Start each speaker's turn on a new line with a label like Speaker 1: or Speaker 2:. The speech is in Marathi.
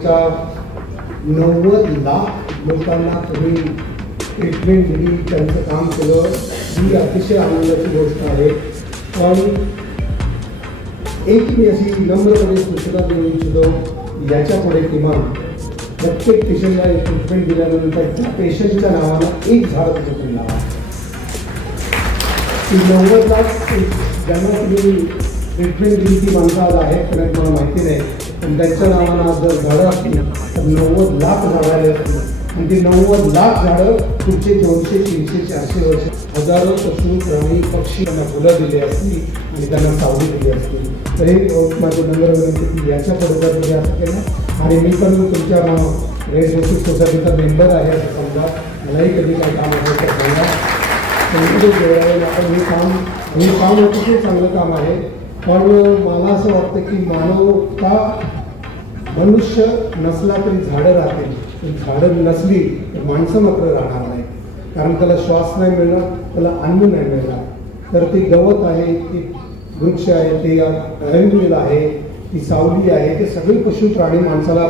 Speaker 1: नव्वद लाख लोकांना तुम्ही ट्रीटमेंट दिली त्यांचं काम केलं ही अतिशय आनंदाची गोष्ट आहे. पण एक मी अशी नम्रपणे सूचना देऊ इच्छितो याच्यापुढे किमान प्रत्येक पेशंटला एक ट्रीटमेंट दिल्यानंतर त्या पेशंटच्या नावानं एक झाड तुम्ही लावा. ती नव्वद लाख ज्यांना तुम्ही ट्रीटमेंट दिली ती माणसं आज आहेत पण तुम्हाला माहिती नाही. पण त्यांच्या नावानं आज जर झाडं असतील तर नव्वद लाख झाडं आले असतील. आणि ती नव्वद लाख झाडं पुढचे दोनशे तीनशे चारशे वर्ष हजारो पशु प्राणी पक्षी त्यांना फुलं दिली असती आणि त्यांना सावली दिली असती तर हे अ, माझं नम्र विनंती की याच्या बरोबर तुम्ही असं केलं. आणि मी पण तुमच्या रेड रोसिक सोसायटीचा मेंबर आहे असं समजा. मलाही कधी काही काम आहे तर सांगा. संगीत वेळेला आपण हे काम हे काम अतिशय चांगलं काम आहे. पण मला असं वाटतं की मानवता मनुष्य नसला तरी झाडं राहतील. झाडं नसली तर माणसं मात्र राहणार नाही कारण त्याला श्वास नाही मिळणार त्याला अन्न नाही मिळणार. तर ते गवत आहे ती वृक्ष आहे ते रंगवेल आहे ती सावली आहे ते सगळे पशु प्राणी माणसाला